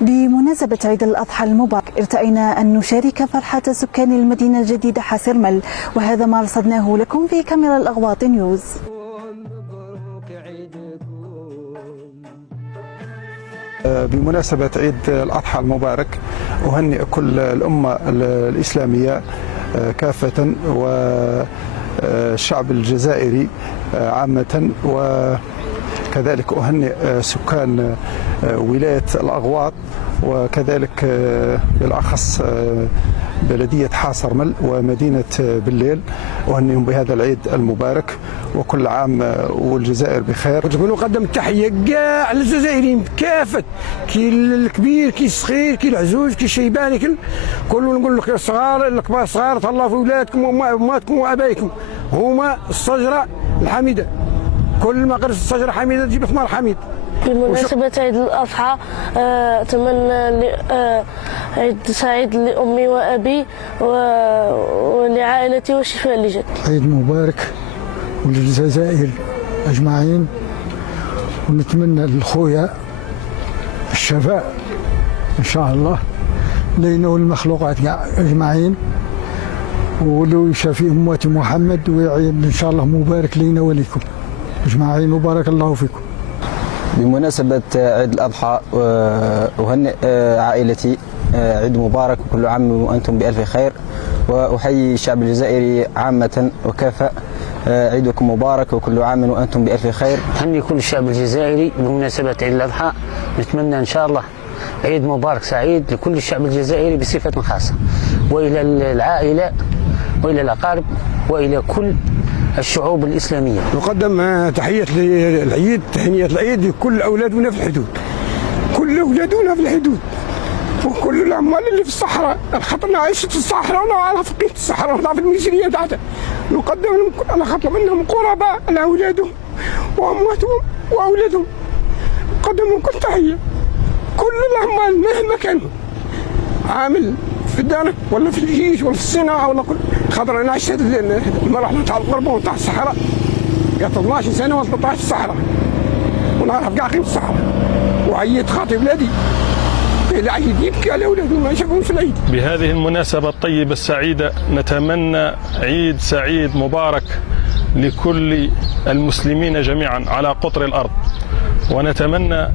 بمناسبة عيد الأضحى المبارك ارتأينا أن نشارك فرحة سكان المدينة الجديدة حاسرمل، وهذا ما رصدناه لكم في كاميرا الأغواط نيوز. بمناسبة عيد الأضحى المبارك أهنئ كل الأمة الإسلامية كافة والشعب الجزائري عامة، وكذلك أهنئ سكان ولاية الأغواط، وكذلك بالأخص بلدية حاسرمل ومدينة بليل. أهنئهم بهذا العيد المبارك وكل عام والجزائر بخير. نقدم التحية كاع للجزائريين كافة، كي الكبير كي الصغير كي العزوز كي الشيباني كل نقول لك الصغار الكبار الصغار تهلاو في ولادكم وامهاتكم وابائكم، هما الشجرة الحميدة، كل ما غرس الشجرة حميدة تجيب ثمار حميد. بمناسبة عيد الأضحى أتمنى عيد سعيد لأمي وأبي ولعائلتي وشفاء لجد. عيد مبارك وللجزائر أجمعين، ونتمنى للخويا الشفاء إن شاء الله لينا والمخلوقات أجمعين، ولو يشافي أمة محمد ويعيد إن شاء الله مبارك لينا وليكم أجمعين وبارك الله فيكم. بمناسبة عيد الأضحى أهنئ عائلتي عيد مبارك وكل عام وأنتم بألف خير، وأحيي الشعب الجزائري عامة وكافة عيدكم مبارك وكل عام وأنتم بألف خير. أهني كل الشعب الجزائري بمناسبة عيد الأضحى، نتمنى إن شاء الله عيد مبارك سعيد لكل الشعب الجزائري بصفة خاصة، وإلى العائلة وإلى الأقارب وإلى كل الشعوب الإسلامية. نقدم تحية للعيد، تهنئة العيد لكل أولادنا في الحدود، كل أولادنا في الحدود وكل العمال اللي في الصحراء، خاطر أنا عشت في الصحراء وأنا عارف قيمة الصحراء ونعرف الميزانية تاعتها. نقدم لهم أنا خاطر منهم قرباء على أولادهم وأمواتهم وأولادهم، نقدم لهم كل تحية، كل العمال مهما كانوا، عامل في الدار ولا في الجيش ولا في الصناعة ولا كل، خاطر أنا عشت المرحلة تاع الغربة وتاع الصحراء، قعدت 12 سنة ولا 13 في الصحراء ونعرف كاع قيمة الصحراء، وعيت خاطر ولادي العيد يبكي على أولادهم ما يشوفهمش العيد. بهذه المناسبة الطيبة السعيدة نتمنى عيد سعيد مبارك لكل المسلمين جميعا على قطر الأرض، ونتمنى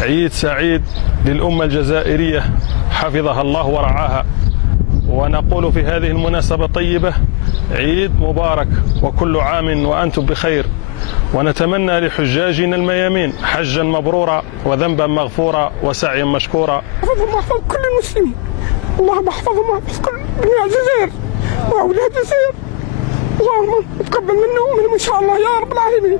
عيد سعيد للأمة الجزائرية حفظها الله ورعاها، ونقول في هذه المناسبة الطيبة عيد مبارك وكل عام وأنتم بخير، ونتمنى لحجاجنا الميامين حجا مبرورا وذنبا مغفورا وسعيا مشكورا. احفظهم واحفظ كل المسلمين، اللهم احفظهم واحفظ كل بني الجزائر واولاد الجزائر، اللهم تقبل منا ومنهم ان شاء الله يا رب العالمين.